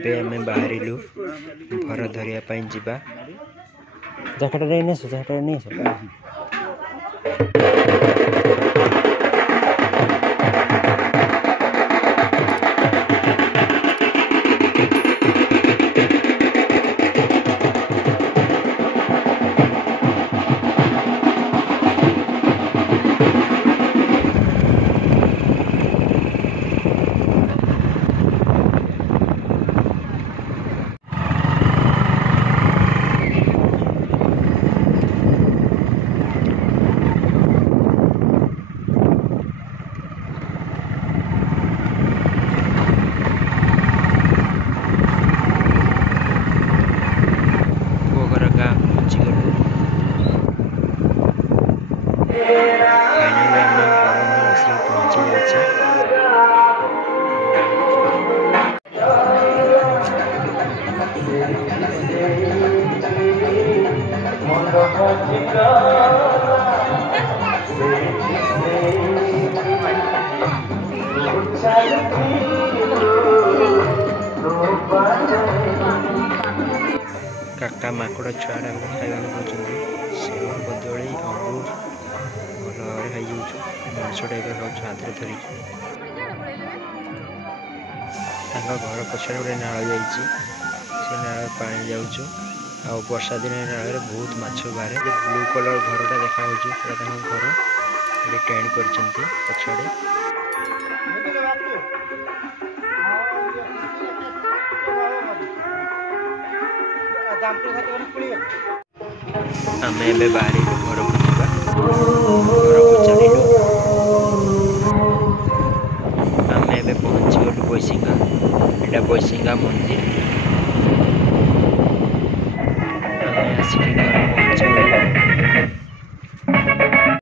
ଏବେ ଆମେ ବାହାରିଲୁ ଘର ଧରିବା ପାଇଁ ଯିବା। ଜ୍ୟାକେଟ ନେଇ ଆସ, ଜ୍ୟାକେଟ ନେଇ ଆସ। काका माकड़ छुआड़ा खाइबा कहते सेव कदली अंगूर भल भाव खाई माछटा ए खाऊ हाथ में धरिक घर पछाड़ गोटे नाल जा नाल पा जाऊँ आ वर्षा दिन नाल बहुत माछ बाहर ब्लू कलर घरटा देखा घर गोटे टेंट कर पछाड़े आम ए बाहर घर को जावा घर को चलू आम ए पहुँचीगलु बैसिंगा एटा बैसिंगा मंदिर आम आसिक घर